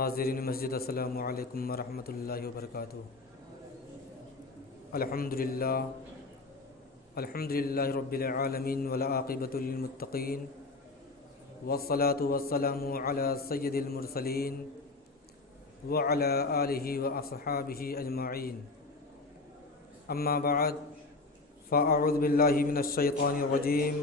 حاضرین مسجد السلام علیکم ورحمۃ اللہ وبرکاتہ۔ الحمدللہ رب العالمین والعاقبۃ للمتقین والصلاة والسلام علی سید المرسلین وعلی آلہ واصحابہ اجمعین، اما بعد فاعوذ باللہ من الشیطان الرجیم،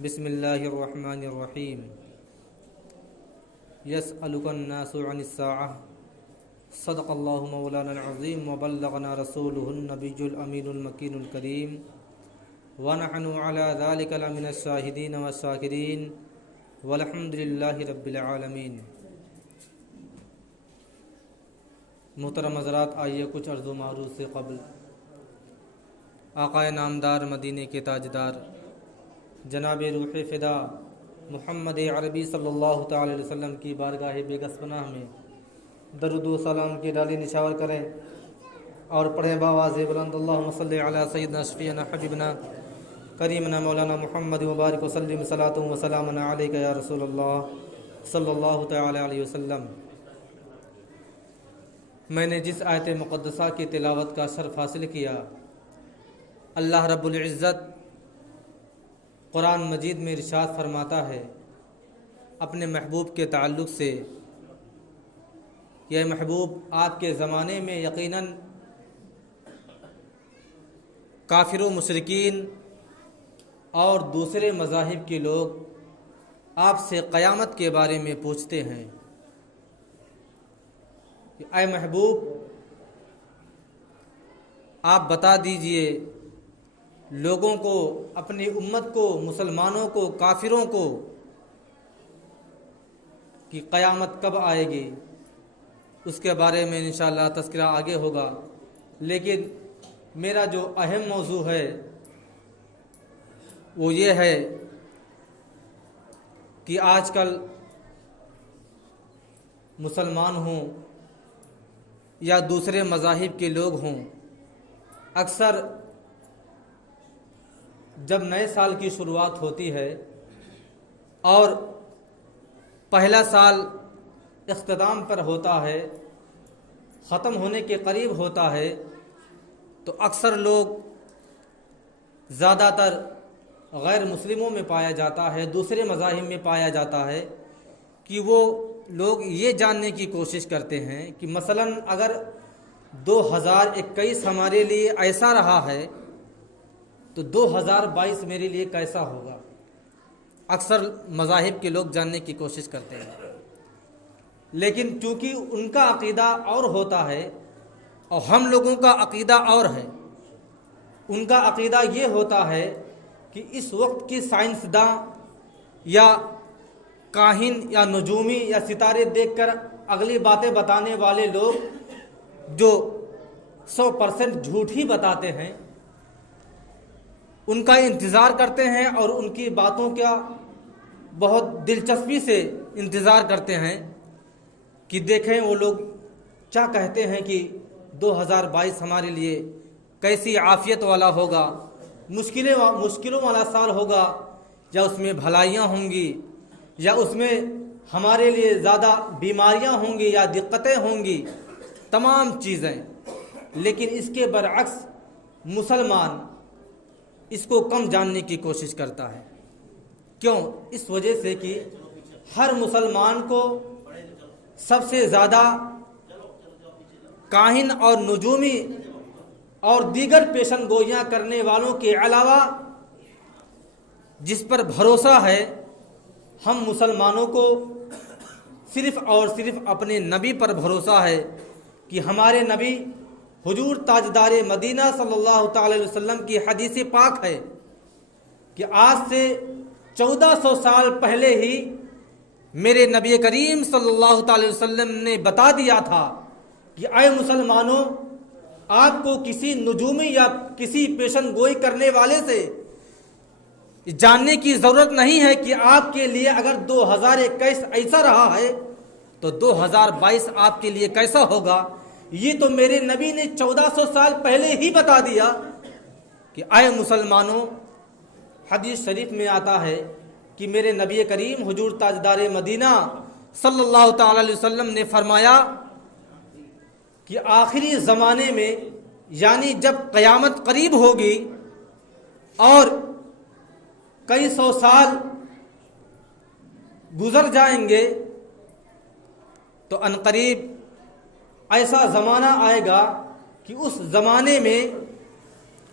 بسم اللہ الرحمن الرحیم۔ یسألک الناس عن الساعة، صدق اللہ مولانا العظیم وبلغنا رسولہ النبی الامین المکین الکریم، ونحن علی ذلک لمن الشاہدین والشاکرین، والحمد للہ رب العالمین۔ محترم حضرات، آئیے کچھ عرض و معروض سے قبل آقائے نامدار مدینے کے تاجدار جناب روح فدا محمد عربی صلی اللہ تعالی علیہ وسلم کی بارگاہ بیگس پناہ میں درود و سلام کی ڈالی نشاور کریں اور پڑھیں بآواز بلند، اللہم صلی علی سیدنا شفیعنا حبیبنا کریمنا مولانا محمد مبارک وسلم صلاۃ و سلام علیک یا رسول اللہ صلی اللہ تعالی علیہ وسلم۔ میں نے جس آیت مقدسہ کی تلاوت کا شرف حاصل کیا، اللہ رب العزت قرآن مجید میں ارشاد فرماتا ہے اپنے محبوب کے تعلق سے، یہ محبوب آپ کے زمانے میں یقیناً کافر و مشرکین اور دوسرے مذاہب کے لوگ آپ سے قیامت کے بارے میں پوچھتے ہیں کہ اے محبوب آپ بتا دیجئے لوگوں کو، اپنی امت کو، مسلمانوں کو، کافروں کو کہ قیامت کب آئے گی۔ اس کے بارے میں انشاءاللہ تذکرہ آگے ہوگا، لیکن میرا جو اہم موضوع ہے وہ یہ ہے کہ آج کل مسلمان ہوں یا دوسرے مذاہب کے لوگ ہوں، اکثر جب نئے سال کی شروعات ہوتی ہے اور پہلا سال اختتام پر ہوتا ہے، ختم ہونے کے قریب ہوتا ہے، تو اکثر لوگ، زیادہ تر غیر مسلموں میں پایا جاتا ہے، دوسرے مذاہب میں پایا جاتا ہے کہ وہ لوگ یہ جاننے کی کوشش کرتے ہیں کہ مثلاً اگر 2021 ہمارے لیے ایسا رہا ہے تو 2022 میرے لیے کیسا ہوگا۔ اکثر مذاہب کے لوگ جاننے کی کوشش کرتے ہیں، لیکن چونکہ ان کا عقیدہ اور ہوتا ہے اور ہم لوگوں کا عقیدہ اور ہے۔ ان کا عقیدہ یہ ہوتا ہے کہ اس وقت کی سائنسداں یا کاہن یا نجومی یا ستارے دیکھ کر اگلی باتیں بتانے والے لوگ جو 100% جھوٹ ہی بتاتے ہیں، ان کا انتظار کرتے ہیں اور ان کی باتوں کا بہت دلچسپی سے انتظار کرتے ہیں کہ دیکھیں وہ لوگ کیا کہتے ہیں کہ 2022 ہمارے لیے کیسی عافیت والا ہوگا، مشکلوں والا سال ہوگا، یا اس میں بھلائیاں ہوں گی، یا اس میں ہمارے لیے زیادہ بیماریاں ہوں گی یا دقتیں ہوں گی، تمام چیزیں۔ لیکن اس کے برعکس مسلمان اس کو کم جاننے کی کوشش کرتا ہے۔ کیوں؟ اس وجہ سے کہ ہر مسلمان کو سب سے زیادہ کاہن اور نجومی اور دیگر پیشن گوئیاں کرنے والوں کے علاوہ جس پر بھروسہ ہے، ہم مسلمانوں کو صرف اور صرف اپنے نبی پر بھروسہ ہے کہ ہمارے نبی حضور تاجدار مدینہ صلی اللہ تعالی علیہ وسلم کی حدیث پاک ہے کہ آج سے 1400 سال پہلے ہی میرے نبی کریم صلی اللہ تعالی وسلم نے بتا دیا تھا کہ اے مسلمانوں، آپ کو کسی نجومی یا کسی پیشن گوئی کرنے والے سے جاننے کی ضرورت نہیں ہے کہ آپ کے لیے اگر 2021 ایسا رہا ہے تو 2022 آپ کے لیے کیسا ہوگا۔ یہ تو میرے نبی نے 1400 سال پہلے ہی بتا دیا کہ اے مسلمانوں، حدیث شریف میں آتا ہے کہ میرے نبی کریم حضور تاجدار مدینہ صلی اللہ تعالی علیہ وسلم نے فرمایا کہ آخری زمانے میں یعنی جب قیامت قریب ہوگی اور کئی سو سال گزر جائیں گے تو عنقریب ایسا زمانہ آئے گا کہ اس زمانے میں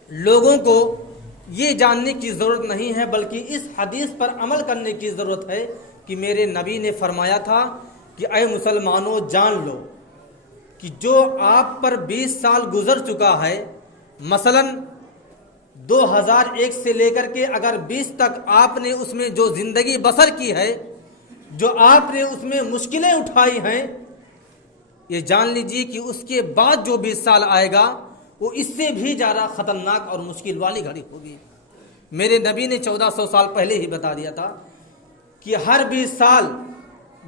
لوگوں کو یہ جاننے کی ضرورت نہیں ہے بلکہ اس حدیث پر عمل کرنے کی ضرورت ہے کہ میرے نبی نے فرمایا تھا کہ اے مسلمانوں جان لو کہ جو آپ پر 20 سال گزر چکا ہے، مثلا 2001 سے لے کر کے اگر 20 تک آپ نے اس میں جو زندگی بسر کی ہے، جو آپ نے اس میں مشکلیں اٹھائی ہیں، یہ جان لیجیے کہ اس کے بعد جو 20 سال آئے گا وہ اس سے بھی زیادہ خطرناک اور مشکل والی گھڑی ہوگی۔ میرے نبی نے 1400 سال پہلے ہی بتا دیا تھا کہ ہر 20 سال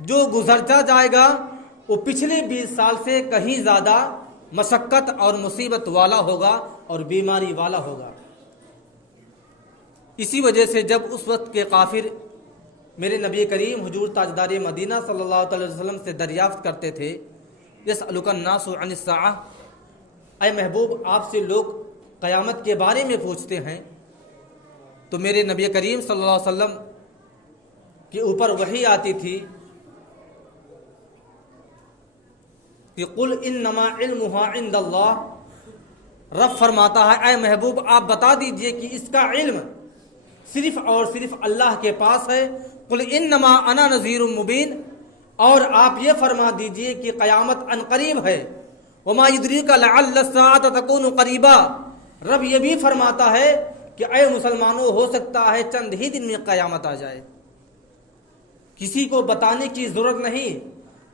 جو گزرتا جائے گا وہ پچھلے 20 سال سے کہیں زیادہ مشقت اور مصیبت والا ہوگا اور بیماری والا ہوگا۔ اسی وجہ سے جب اس وقت کے کافر میرے نبی کریم حضور تاجدار مدینہ صلی اللہ علیہ وسلم سے دریافت کرتے تھے، یسألک الناس عن الساعہ، اے محبوب آپ سے لوگ قیامت کے بارے میں پوچھتے ہیں، تو میرے نبی کریم صلی اللہ علیہ وسلم کے اوپر وحی آتی تھی کہ قل انما علمها عند اللہ، رب فرماتا ہے اے محبوب آپ بتا دیجئے کہ اس کا علم صرف اور صرف اللہ کے پاس ہے۔ قل انما انا نذیر مبین، اور آپ یہ فرما دیجئے کہ قیامت عنقریب ہے۔ وما یدریک لعل الساعة تکون قریبا، رب یہ بھی فرماتا ہے کہ اے مسلمانوں ہو سکتا ہے چند ہی دن میں قیامت آ جائے۔ کسی کو بتانے کی ضرورت نہیں،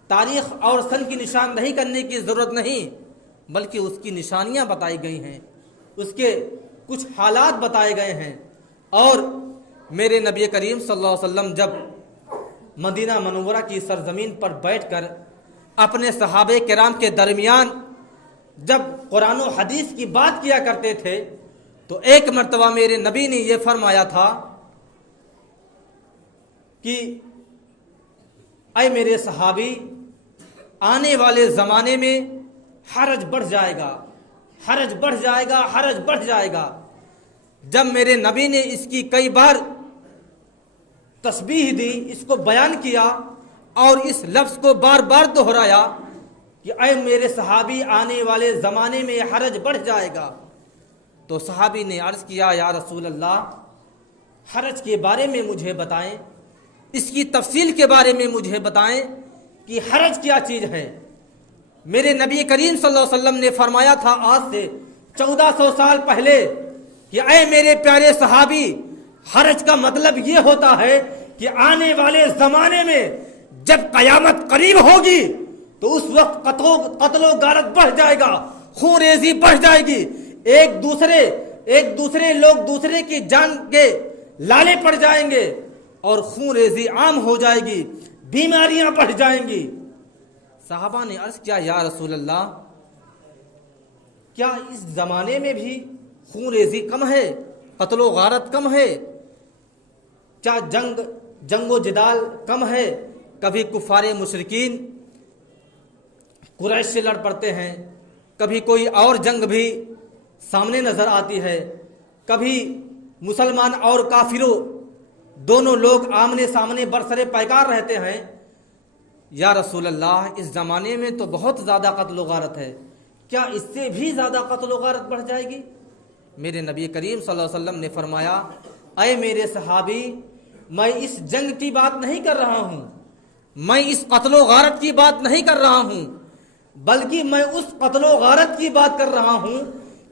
تاریخ اور سن کی نشاندہی کرنے کی ضرورت نہیں، بلکہ اس کی نشانیاں بتائی گئی ہیں، اس کے کچھ حالات بتائے گئے ہیں۔ اور میرے نبی کریم صلی اللہ علیہ وسلم جب مدینہ منورہ کی سرزمین پر بیٹھ کر اپنے صحابہ کرام کے درمیان جب قرآن و حدیث کی بات کیا کرتے تھے تو ایک مرتبہ میرے نبی نے یہ فرمایا تھا کہ اے میرے صحابی، آنے والے زمانے میں حرج بڑھ جائے گا، حرج بڑھ جائے گا، حرج بڑھ جائے گا۔ جب میرے نبی نے اس کی کئی بار تسبیح دی، اس کو بیان کیا اور اس لفظ کو بار بار دہرایا کہ اے میرے صحابی آنے والے زمانے میں حرج بڑھ جائے گا، تو صحابی نے عرض کیا یا رسول اللہ حرج کے بارے میں مجھے بتائیں، اس کی تفصیل کے بارے میں مجھے بتائیں کہ حرج کیا چیز ہے۔ میرے نبی کریم صلی اللہ علیہ وسلم نے فرمایا تھا آج سے 1400 سال پہلے کہ اے میرے پیارے صحابی، حرج کا مطلب یہ ہوتا ہے کہ آنے والے زمانے میں جب قیامت قریب ہوگی تو اس وقت قتل و غارت بڑھ جائے گا، خون ریزی بڑھ جائے گی، ایک دوسرے لوگ دوسرے کی جان کے لالے پڑ جائیں گے اور خون ریزی عام ہو جائے گی، بیماریاں بڑھ جائیں گی۔ صحابہ نے عرض کیا یا رسول اللہ کیا اس زمانے میں بھی خون ریزی کم ہے، قتل و غارت کم ہے، کیا جنگ و جدال کم ہے؟ کبھی کفار مشرکین قریش سے لڑ پڑتے ہیں، کبھی کوئی اور جنگ بھی سامنے نظر آتی ہے، کبھی مسلمان اور کافروں دونوں لوگ آمنے سامنے برسر پیکار رہتے ہیں۔ یا رسول اللہ اس زمانے میں تو بہت زیادہ قتل و غارت ہے، کیا اس سے بھی زیادہ قتل و غارت بڑھ جائے گی؟ میرے نبی کریم صلی اللہ علیہ وسلم نے فرمایا اے میرے صحابی، میں اس جنگ کی بات نہیں کر رہا ہوں، میں اس قتل و غارت کی بات نہیں کر رہا ہوں، بلکہ میں اس قتل و غارت کی بات کر رہا ہوں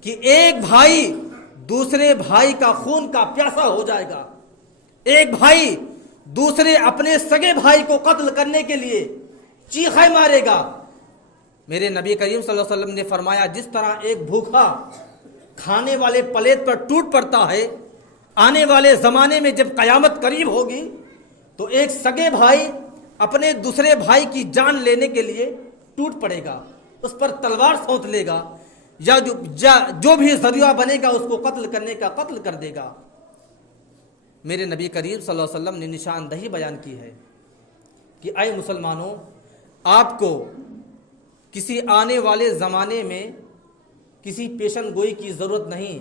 کہ ایک بھائی دوسرے بھائی کا خون کا پیاسا ہو جائے گا، ایک بھائی دوسرے اپنے سگے بھائی کو قتل کرنے کے لیے چیخے مارے گا۔ میرے نبی کریم صلی اللہ علیہ وسلم نے فرمایا جس طرح ایک بھوکا کھانے والے پلیٹ پر ٹوٹ پڑتا ہے، آنے والے زمانے میں جب قیامت قریب ہوگی تو ایک سگے بھائی اپنے دوسرے بھائی کی جان لینے کے لیے ٹوٹ پڑے گا، اس پر تلوار سونت لے گا، یا جو بھی ذریعہ بنے گا اس کو قتل کرنے کا قتل کر دے گا۔ میرے نبی کریم صلی اللہ علیہ وسلم نے نشاندہی بیان کی ہے کہ اے مسلمانوں، آپ کو کسی آنے والے زمانے میں کسی پیشن گوئی کی ضرورت نہیں،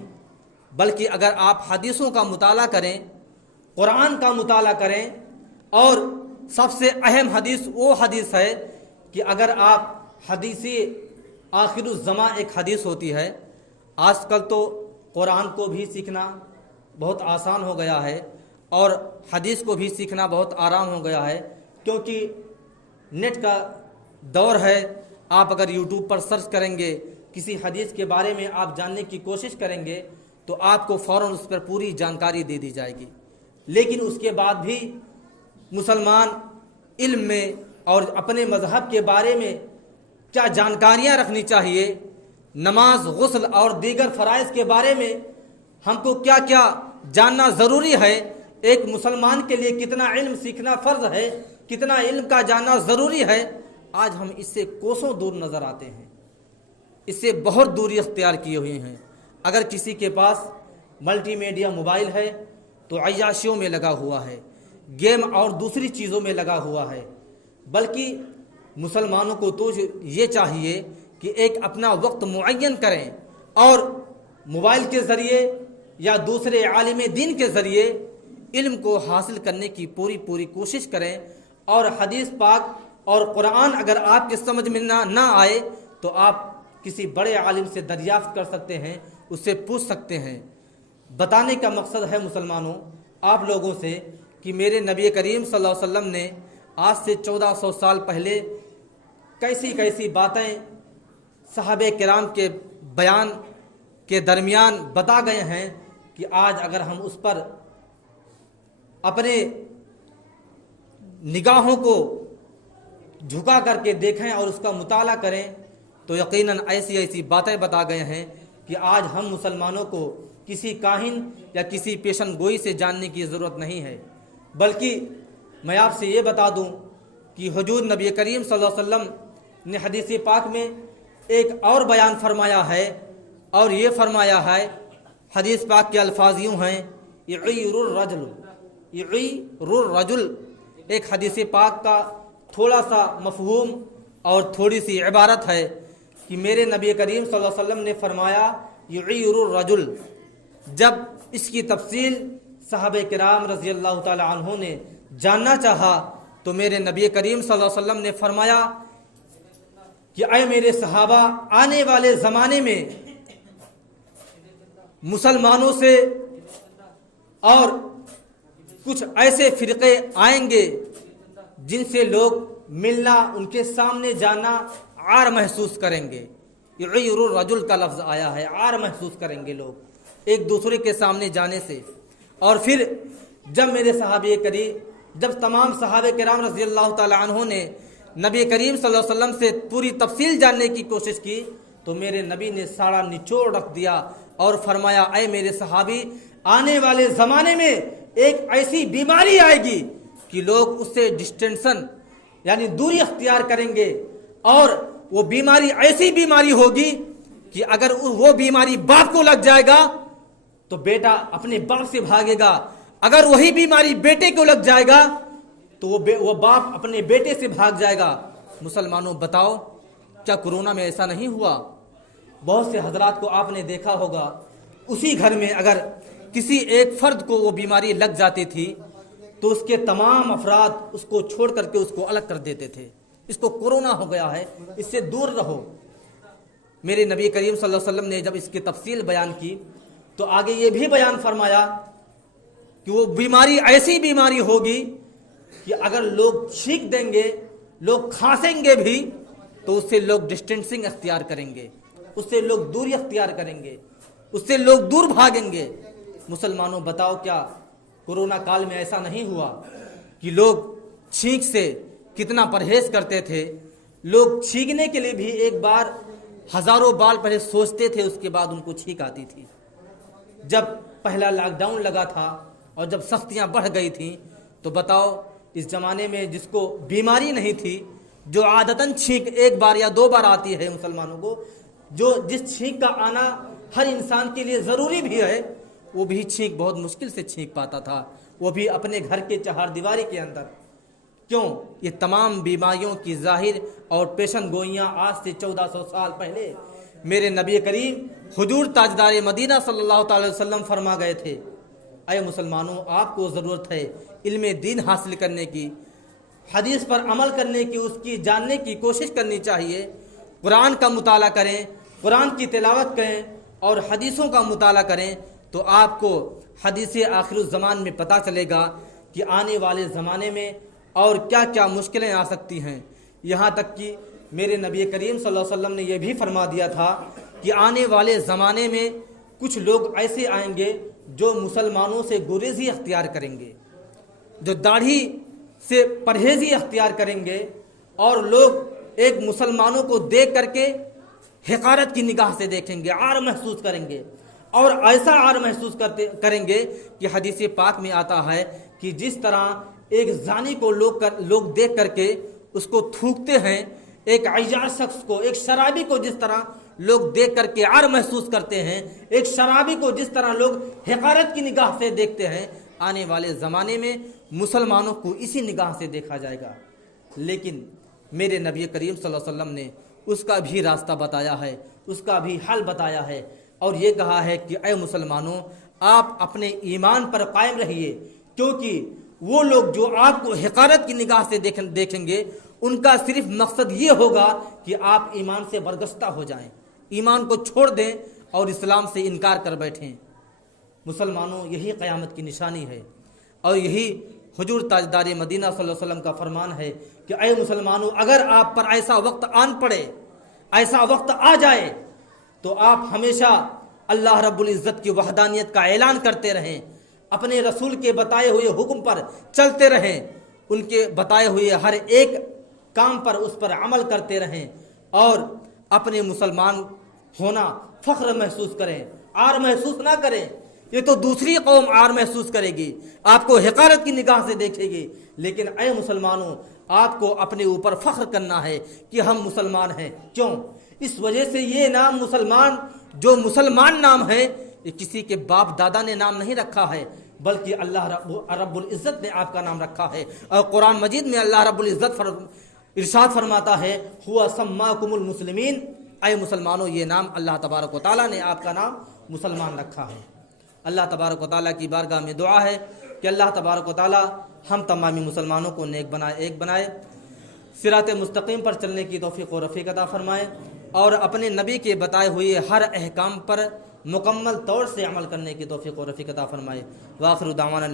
بلکہ اگر آپ حدیثوں کا مطالعہ کریں، قرآن کا مطالعہ کریں، اور سب سے اہم حدیث وہ حدیث ہے کہ اگر آپ حدیث آخر الزماں ایک حدیث ہوتی ہے، آج کل تو قرآن کو بھی سیکھنا بہت آسان ہو گیا ہے اور حدیث کو بھی سیکھنا بہت آرام ہو گیا ہے، کیونکہ نیٹ کا دور ہے۔ آپ اگر یوٹیوب پر سرچ کریں گے، کسی حدیث کے بارے میں آپ جاننے کی کوشش کریں گے تو آپ کو فوراً اس پر پوری جانکاری دے دی جائے گی۔ لیکن اس کے بعد بھی مسلمان علم میں اور اپنے مذہب کے بارے میں کیا جانکاریاں رکھنی چاہیے، نماز، غسل اور دیگر فرائض کے بارے میں ہم کو کیا کیا جاننا ضروری ہے، ایک مسلمان کے لیے کتنا علم سیکھنا فرض ہے، کتنا علم کا جاننا ضروری ہے، آج ہم اس سے کوسوں دور نظر آتے ہیں، اس سے بہت دوری اختیار کیے ہوئے ہیں۔ اگر کسی کے پاس ملٹی میڈیا موبائل ہے تو عیاشیوں میں لگا ہوا ہے، گیم اور دوسری چیزوں میں لگا ہوا ہے، بلکہ مسلمانوں کو تو یہ چاہیے کہ ایک اپنا وقت معین کریں اور موبائل کے ذریعے یا دوسرے عالم دین کے ذریعے علم کو حاصل کرنے کی پوری کوشش کریں، اور حدیث پاک اور قرآن اگر آپ کے سمجھ میں نہ آئے تو آپ کسی بڑے عالم سے دریافت کر سکتے ہیں، اس سے پوچھ سکتے ہیں۔ بتانے کا مقصد ہے مسلمانوں آپ لوگوں سے کہ میرے نبی کریم صلی اللہ علیہ وسلم نے آج سے 1400 سال پہلے کیسی باتیں صحابہ کرام کے بیان کے درمیان بتا گئے ہیں کہ آج اگر ہم اس پر اپنے نگاہوں کو جھکا کر کے دیکھیں اور اس کا مطالعہ کریں تو یقیناً ایسی باتیں بتا گئے ہیں کہ آج ہم مسلمانوں کو کسی کاہن یا کسی پیشن گوئی سے جاننے کی ضرورت نہیں ہے، بلکہ میں آپ سے یہ بتا دوں کہ حضور نبی کریم صلی اللہ علیہ وسلم نے حدیث پاک میں ایک اور بیان فرمایا ہے، اور یہ فرمایا ہے، حدیث پاک کے الفاظ یوں ہیں، یعیر الرجل، ایک حدیث پاک کا تھوڑا سا مفہوم اور تھوڑی سی عبارت ہے کہ میرے نبی کریم صلی اللہ علیہ وسلم نے فرمایا یعیر الرجل۔ جب اس کی تفصیل صحابہ کرام رضی اللہ تعالی عنہ نے جاننا چاہا تو میرے نبی کریم صلی اللہ علیہ وسلم نے فرمایا کہ اے میرے صحابہ، آنے والے زمانے میں مسلمانوں سے اور کچھ ایسے فرقے آئیں گے جن سے لوگ ملنا، ان کے سامنے جانا عار محسوس کریں گے۔ یعیر الرجل کا لفظ آیا ہے، عار محسوس کریں گے لوگ ایک دوسرے کے سامنے جانے سے۔ اور پھر جب تمام صحابہ کرام رضی اللہ تعالی عنہ نے نبی کریم صلی اللہ علیہ وسلم سے پوری تفصیل جاننے کی کوشش کی تو میرے نبی نے سارا نچوڑ رکھ دیا اور فرمایا اے میرے صحابی، آنے والے زمانے میں ایک ایسی بیماری آئے گی کہ لوگ اس سے ڈسٹینشن یعنی دوری اختیار کریں گے، اور وہ بیماری ایسی بیماری ہوگی کہ اگر وہ بیماری باپ کو لگ جائے گا تو بیٹا اپنے باپ سے بھاگے گا، اگر وہی بیماری بیٹے کو لگ جائے گا تو وہ باپ اپنے بیٹے سے بھاگ جائے گا۔ مسلمانوں بتاؤ کیا کورونا میں ایسا نہیں ہوا؟ بہت سے حضرات کو آپ نے دیکھا ہوگا، اسی گھر میں اگر کسی ایک فرد کو وہ بیماری لگ جاتی تھی تو اس کے تمام افراد اس کو چھوڑ کر کے اس کو الگ کر دیتے تھے، اس کو کورونا ہو گیا ہے، اس سے دور رہو۔ میرے نبی کریم صلی اللہ علیہ وسلم نے جب اس کی تفصیل بیان کی تو آگے یہ بھی بیان فرمایا کہ وہ بیماری ایسی بیماری ہوگی کہ اگر لوگ چھینک دیں گے، لوگ کھانسیں گے بھی تو اس سے لوگ ڈسٹینسنگ اختیار کریں گے، اس سے لوگ دوری اختیار کریں گے، اس سے لوگ دور بھاگیں گے۔ مسلمانوں بتاؤ کیا کورونا کال میں ایسا نہیں ہوا کہ لوگ چھینک سے کتنا پرہیز کرتے تھے؟ لوگ چھینکنے کے لیے بھی ایک بار ہزاروں بار پہلے سوچتے تھے، اس کے بعد ان کو چھینک آتی تھی۔ جب پہلا لاک ڈاؤن لگا تھا اور جب سختیاں بڑھ گئی تھیں تو بتاؤ اس زمانے میں جس کو بیماری نہیں تھی، جو عادتاً چھینک ایک بار یا دو بار آتی ہے مسلمانوں کو، جس چھینک کا آنا ہر انسان کے لیے ضروری بھی ہے، وہ بھی چھینک بہت مشکل سے چھینک پاتا تھا، وہ بھی اپنے گھر کے چہار دیواری کے اندر۔ کیوں؟ یہ تمام بیماریوں کی ظاہر اور پیشن گوئیاں آج سے 1400 سال پہلے میرے نبی کریم حضور تاجدار مدینہ صلی اللہ تعالی وسلم فرما گئے تھے۔ اے مسلمانوں، آپ کو ضرورت ہے علم دین حاصل کرنے کی، حدیث پر عمل کرنے کی، اس کی جاننے کی کوشش کرنی چاہیے۔ قرآن کا مطالعہ کریں، قرآن کی تلاوت کریں اور حدیثوں کا مطالعہ کریں تو آپ کو حدیث آخر الزمان میں پتہ چلے گا کہ آنے والے زمانے میں اور کیا کیا مشکلیں آ سکتی ہیں۔ یہاں تک کہ میرے نبی کریم صلی اللہ علیہ وسلم نے یہ بھی فرما دیا تھا کہ آنے والے زمانے میں کچھ لوگ ایسے آئیں گے جو مسلمانوں سے گریزی اختیار کریں گے، جو داڑھی سے پرہیزی اختیار کریں گے، اور لوگ ایک مسلمانوں کو دیکھ کر کے حقارت کی نگاہ سے دیکھیں گے، عار محسوس کریں گے، اور ایسا عار محسوس کریں گے کہ حدیث پاک میں آتا ہے کہ جس طرح ایک زانی کو لوگ دیکھ کر کے اس کو تھوکتے ہیں، ایک عیار شخص کو، ایک شرابی کو جس طرح لوگ دیکھ کر کے عار محسوس کرتے ہیں، ایک شرابی کو جس طرح لوگ حقارت کی نگاہ سے دیکھتے ہیں، آنے والے زمانے میں مسلمانوں کو اسی نگاہ سے دیکھا جائے گا۔ لیکن میرے نبی کریم صلی اللہ علیہ وسلم نے اس کا بھی راستہ بتایا ہے، اس کا بھی حل بتایا ہے، اور یہ کہا ہے کہ اے مسلمانوں، آپ اپنے ایمان پر قائم رہیے، کیونکہ وہ لوگ جو آپ کو حقارت کی نگاہ سے دیکھیں گے، ان کا صرف مقصد یہ ہوگا کہ آپ ایمان سے برگشتہ ہو جائیں، ایمان کو چھوڑ دیں اور اسلام سے انکار کر بیٹھیں۔ مسلمانوں، یہی قیامت کی نشانی ہے، اور یہی حضور تاجدار مدینہ صلی اللہ علیہ وسلم کا فرمان ہے کہ اے مسلمانوں، اگر آپ پر ایسا وقت آن پڑے، ایسا وقت آ جائے، تو آپ ہمیشہ اللہ رب العزت کی وحدانیت کا اعلان کرتے رہیں، اپنے رسول کے بتائے ہوئے حکم پر چلتے رہیں، ان کے بتائے ہوئے ہر ایک کام پر اس پر عمل کرتے رہیں، اور اپنے مسلمان ہونا فخر محسوس کریں، عار محسوس نہ کریں۔ یہ تو دوسری قوم عار محسوس کرے گی، آپ کو حقارت کی نگاہ سے دیکھے گی، لیکن اے مسلمانوں، آپ کو اپنے اوپر فخر کرنا ہے کہ ہم مسلمان ہیں۔ کیوں؟ اس وجہ سے یہ نام مسلمان، جو مسلمان نام ہے، یہ کسی کے باپ دادا نے نام نہیں رکھا ہے، بلکہ اللہ رب العزت نے آپ کا نام رکھا ہے۔ اور قرآن مجید میں اللہ رب العزت ارشاد فرماتا ہے، ہوا سماکم المسلمین، اے مسلمانوں، یہ نام اللہ تبارک و تعالیٰ نے آپ کا نام مسلمان رکھا ہے۔ اللہ تبارک و تعالیٰ کی بارگاہ میں دعا ہے کہ اللہ تبارک و تعالیٰ ہم تمامی مسلمانوں کو نیک ایک بنائے، صراط مستقیم پر چلنے کی توفیق و رفیق عطا فرمائے، اور اپنے نبی کے بتائے ہوئے ہر احکام پر مکمل طور سے عمل کرنے کی توفیق و رفیق عطا فرمائے۔ وآخر دعوانا